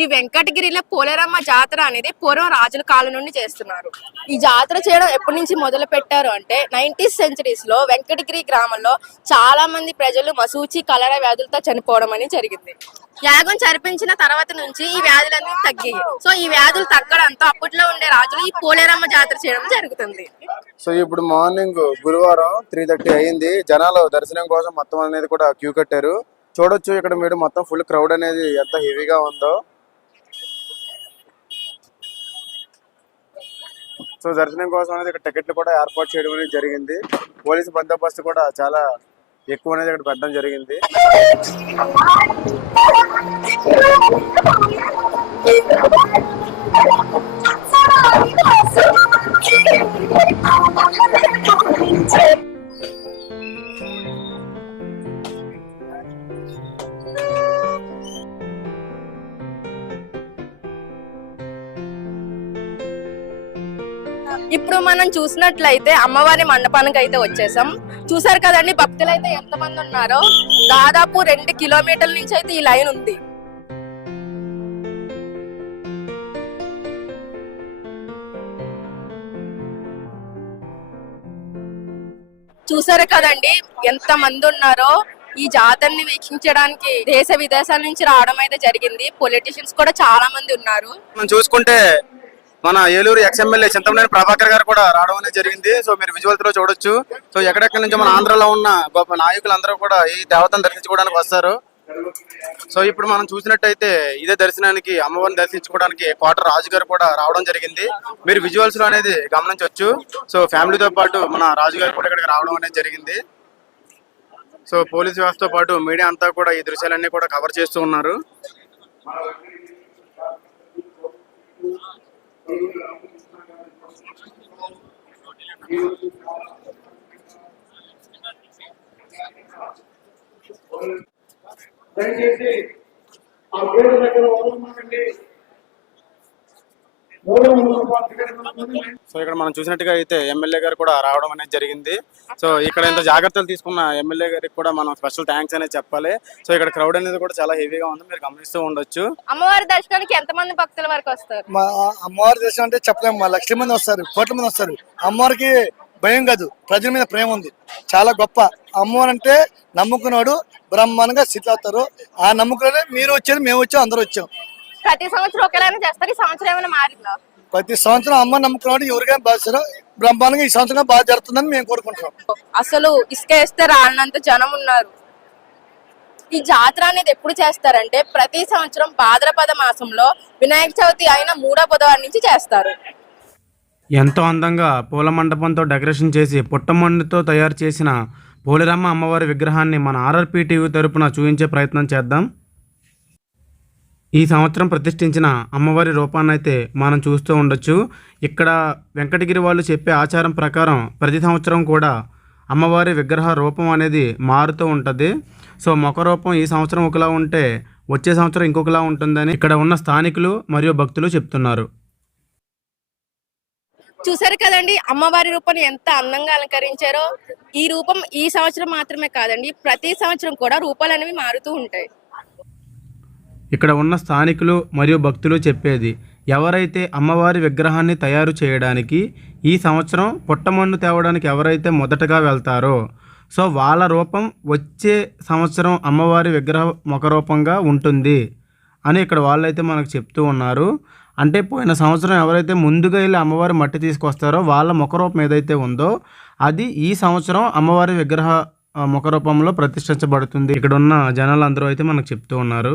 ఈ వెంకటగిరిలో పోలేరమ్మ జాతర అనేది పూర్వం రాజుల కాలం నుండి చేస్తున్నారు. ఈ జాతర చేయడం ఎప్పటి నుంచి మొదలు పెట్టారు అంటే 90th సెంచరీస్ లో వెంకటగిరి గ్రామంలో చాలా మంది ప్రజలు మసూచి కలరా వ్యాధులతో చనిపోవడం అని జరిగింది. యాగం జరిపించిన తర్వాత నుంచి ఈ వ్యాధులన్నీ తగ్గాయి. సో ఈ వ్యాధులు తగ్గడంతో అప్పట్లో ఉండే రాజులు ఈ పోలేరమ్మ జాతర చేయడం జరుగుతుంది. సో ఇప్పుడు మార్నింగ్ గురువారం 3:30 అయింది. జనాలు దర్శనం కోసం మొత్తం అనేది కూడా క్యూ కట్టారు. చూడొచ్చు ఇక్కడ మీరు మొత్తం ఫుల్ క్రౌడ్ అనేది ఎంత హెవీగా ఉందో. సో దర్శనం కోసం అనేది ఇక్కడ టికెట్లు కూడా ఏర్పాటు చేయడం అనేది జరిగింది. పోలీసు బందోబస్తు కూడా చాలా ఎక్కువ అనేది ఇక్కడ పెట్టడం జరిగింది. ఇప్పుడు మనం చూసినట్లయితే అమ్మవారి మండపానికి అయితే వచ్చేసాం. చూసారు కదండి భక్తులు అయితే ఎంత మంది ఉన్నారో. దాదాపు 2 కిలోమీటర్ల నుంచి అయితే ఈ లైన్ ఉంది. చూసారు కదండి ఎంత మంది ఉన్నారో. ఈ జాతరని వీక్షించడానికి దేశ విదేశాల నుంచి రావడం అయితే జరిగింది. పొలిటీషియన్స్ కూడా చాలా మంది ఉన్నారు. మనం చూసుకుంటే మన ఏలూరు ఎక్స్ఎమ్మెల్యే చింతమనేని ప్రభాకర్ గారు కూడా రావడం అనేది జరిగింది. సో మీరు విజువల్స్ లో చూడొచ్చు. సో ఎక్కడెక్కడి నుంచి మన ఆంధ్రలో ఉన్న గొప్ప నాయకులు అందరూ కూడా ఈ దేవతను దర్శించుకోవడానికి వస్తారు. సో ఇప్పుడు మనం చూసినట్టయితే ఇదే దర్శనానికి అమ్మవారిని దర్శించుకోవడానికి కోట రాజు గారు కూడా రావడం జరిగింది. మీరు విజువల్స్ లో అనేది గమనించవచ్చు. సో ఫ్యామిలీతో పాటు మన రాజు గారు కూడా ఇక్కడికి రావడం అనేది జరిగింది. సో పోలీస్ వ్యవస్థతో పాటు మీడియా అంతా కూడా ఈ దృశ్యాలన్నీ కూడా కవర్ చేస్తూ ఉన్నారు. సో ఇక్కడ మనం చూసినట్టుగా అయితే ఎమ్మెల్యే గారు కూడా రావడం అనేది జరిగింది. సో ఇక్కడ ఇంత జాగ్రత్తలు తీసుకున్న ఎమ్మెల్యే గారికి కూడా మనం స్పెషల్ థ్యాంక్స్ అనేది చెప్పాలి. సో ఇక్కడ క్రౌడ్ అనేది కూడా చాలా హెవీగా ఉంది, మీరు గమనిస్తూ ఉండొచ్చు. అమ్మవారి దర్శనానికి ఎంత మంది భక్తుల వరకు వస్తారు? అమ్మవారి దర్శనం అంటే చెప్పలేము. లక్షల మంది వస్తారు, కోట్ల మంది వస్తారు. అమ్మవారికి భయం కాదు, ప్రజల మీద ప్రేమ ఉంది. చాలా గొప్ప అమ్మవారు అంటే నమ్ముకున్నాడు బ్రహ్మాండంగా స్థితి అవుతారు. ఆ నమ్ముకునే మీరు వచ్చారు, మేము వచ్చాం, అందరూ వచ్చాం. ప్రతి సంవత్సరం ఒకేలానే చేస్తారు. ఈ సంవత్సరం ఏమైనా మారిందా? ప్రతి సంవత్సరం అమ్మ నమ్ముకున్నాడు ఎవరికైనా బాగా బ్రహ్మాండంగా ఈ సంవత్సరం బాగా జరుగుతుందని మేము కోరుకుంటున్నాం. అసలు ఇసుక వేస్తే రానంత జనం ఉన్నారు. ఈ జాతర అనేది ఎప్పుడు చేస్తారంటే ప్రతి సంవత్సరం భాద్రపద మాసంలో వినాయక చవితి అయిన 3వ బుధవారం నుంచి చేస్తారు. ఎంతో అందంగా పూల మండపంతో డెకరేషన్ చేసి పుట్టమన్నుతో తయారు చేసిన పోలేరమ్మ అమ్మవారి విగ్రహాన్ని మన ఆర్ఆర్పీ టీవీ తరపున చూపించే ప్రయత్నం చేద్దాం. ఈ సంవత్సరం ప్రతిష్ఠించిన అమ్మవారి రూపాన్ని అయితే మనం చూస్తూ ఉండొచ్చు. ఇక్కడ వెంకటగిరి వాళ్ళు చెప్పే ఆచారం ప్రకారం ప్రతి సంవత్సరం కూడా అమ్మవారి విగ్రహ రూపం అనేది మారుతూ ఉంటుంది. సో ముఖ రూపం ఈ సంవత్సరం ఒకలా ఉంటే వచ్చే సంవత్సరం ఇంకొకలా ఉంటుందని ఇక్కడ ఉన్న స్థానికులు మరియు భక్తులు చెప్తున్నారు. చూసారు కదండి అమ్మవారి రూపం ఎంత అందంగా అలంకరించారో. ఈ రూపం ఈ సంవత్సరం మాత్రమే కాదండి, ప్రతి సంవత్సరం కూడా రూపాలు అనేవి మారుతూ ఉంటాయి. ఇక్కడ ఉన్న స్థానికులు మరియు భక్తులు చెప్పేది, ఎవరైతే అమ్మవారి విగ్రహాన్ని తయారు చేయడానికి ఈ సంవత్సరం పుట్టమన్ను తేవడానికి ఎవరైతే మొదటగా వెళ్తారో సో వాళ్ళ రూపం వచ్చే సంవత్సరం అమ్మవారి విగ్రహ ముఖ రూపంగా ఉంటుంది అని ఇక్కడ వాళ్ళైతే మనకు చెప్తూ ఉన్నారు. అంటే పోయిన సంవత్సరం ఎవరైతే ముందుగా వెళ్ళి అమ్మవారి మట్టి తీసుకొస్తారో వాళ్ళ ముఖరూపం ఏదైతే ఉందో అది ఈ సంవత్సరం అమ్మవారి విగ్రహ ముఖరూపంలో ప్రతిష్ఠించబడుతుంది. ఇక్కడ ఉన్న జనాలు అందరూ అయితే మనకు చెప్తూ ఉన్నారు.